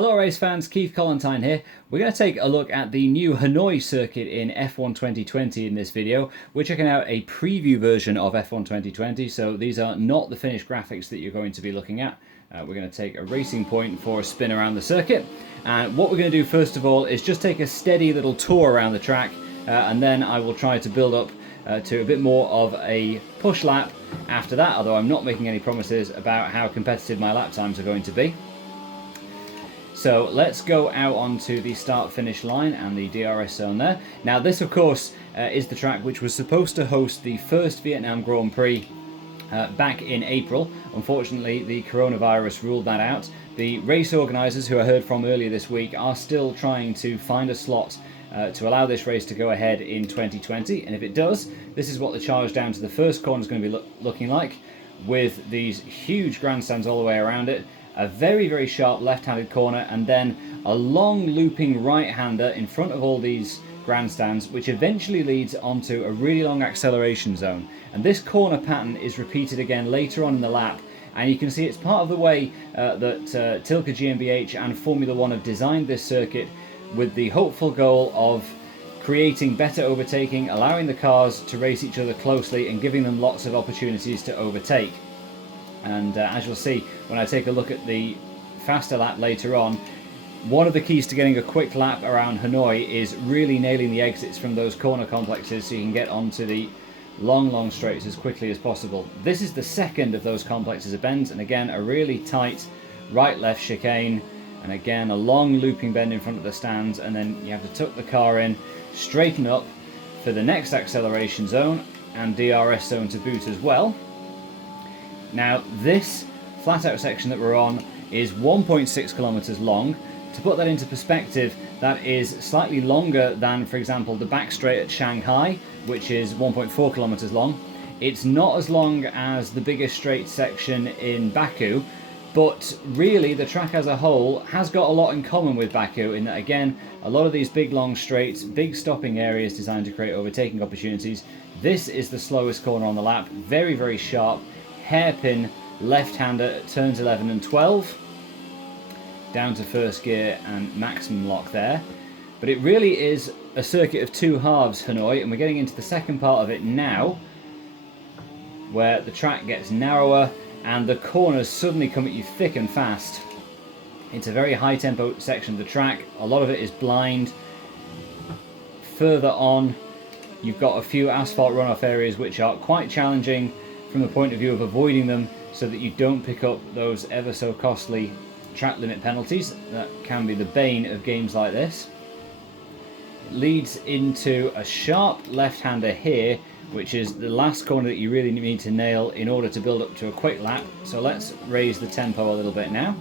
Hello race fans, Keith Collentine here. We're going to take a look at the new Hanoi circuit in F1 2020 in this video. We're checking out a preview version of F1 2020, so these are not the finished graphics that you're going to be looking at. We're going to take a racing point for a spin around the circuit. And what we're going to do first of all is just take a steady little tour around the track, and then I will try to build up to a bit more of a push lap after that, although I'm not making any promises about how competitive my lap times are going to be. So let's go out onto the start-finish line and the DRS zone there. Now this of course is the track which was supposed to host the first Vietnam Grand Prix back in April. Unfortunately the coronavirus ruled that out. The race organisers, who I heard from earlier this week, are still trying to find a slot to allow this race to go ahead in 2020, and if it does, this is what the charge down to the first corner is going to be looking like, with these huge grandstands all the way around it. A very, very sharp left-handed corner, and then a long looping right-hander in front of all these grandstands, which eventually leads onto a really long acceleration zone. And this corner pattern is repeated again later on in the lap, and you can see it's part of the way that Tilke GmbH and Formula One have designed this circuit, with the hopeful goal of creating better overtaking, allowing the cars to race each other closely and giving them lots of opportunities to overtake. And as you'll see when I take a look at the faster lap later on, one of the keys to getting a quick lap around Hanoi is really nailing the exits from those corner complexes so you can get onto the long straights as quickly as possible. This is the second of those complexes of bends, and again a really tight right-left chicane, and again a long looping bend in front of the stands, and then you have to tuck the car in, straighten up for the next acceleration zone and DRS zone to boot as well. Now this flat out section that we're on is 1.6 kilometers long. To put that into perspective, that is slightly longer than, for example, the back straight at Shanghai, which is 1.4 kilometers long. It's not as long as the biggest straight section in Baku, but really the track as a whole has got a lot in common with Baku, in that again a lot of these big long straights, big stopping areas designed to create overtaking opportunities. This is the slowest corner on the lap, very, very sharp, hairpin left-hander at turns 11 and 12, down to first gear and maximum lock there. But it really is a circuit of two halves, Hanoi, and we're getting into the second part of it now, where the track gets narrower and the corners suddenly come at you thick and fast. It's a very high tempo section of the track, a lot of it is blind. Further on you've got a few asphalt runoff areas which are quite challenging from the point of view of avoiding them, so that you don't pick up those ever so costly track limit penalties that can be the bane of games like this. It leads into a sharp left-hander here, which is the last corner that you really need to nail in order to build up to a quick lap. So let's raise the tempo a little bit now.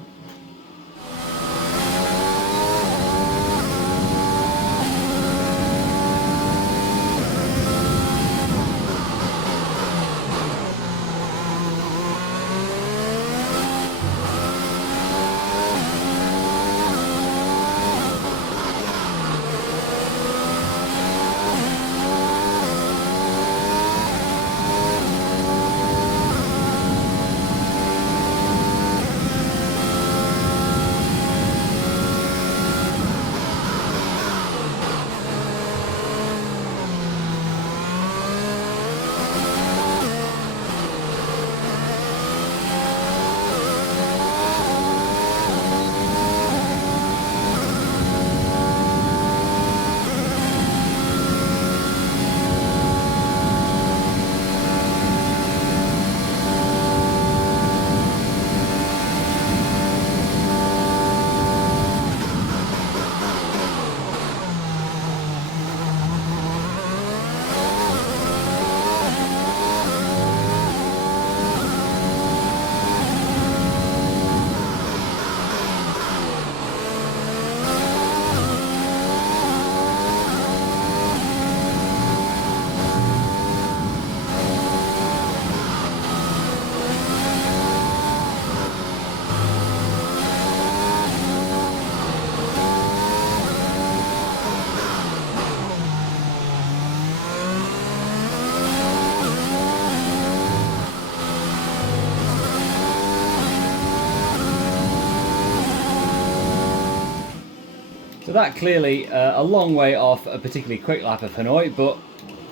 So that clearly a long way off a particularly quick lap of Hanoi, but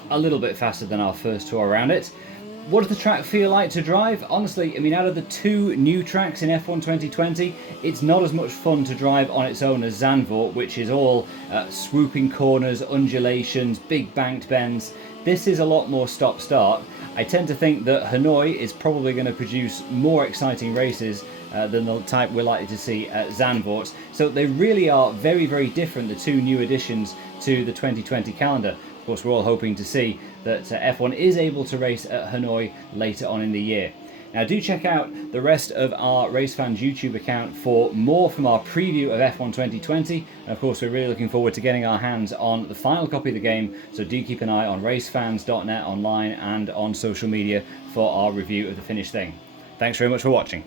a little bit faster than our first tour around it. What does the track feel like to drive? Honestly, I mean, out of the two new tracks in F1 2020, it's not as much fun to drive on its own as Zandvoort, which is all swooping corners, undulations, big banked bends. This is a lot more stop-start. I tend to think that Hanoi is probably going to produce more exciting races than the type we're likely to see at Zandvoort. So they really are very, very different, the two new additions to the 2020 calendar. Of course, we're all hoping to see that F1 is able to race at Hanoi later on in the year. Now do check out the rest of our RaceFans YouTube account for more from our preview of F1 2020. And of course, we're really looking forward to getting our hands on the final copy of the game, so do keep an eye on racefans.net online and on social media for our review of the finished thing. Thanks very much for watching.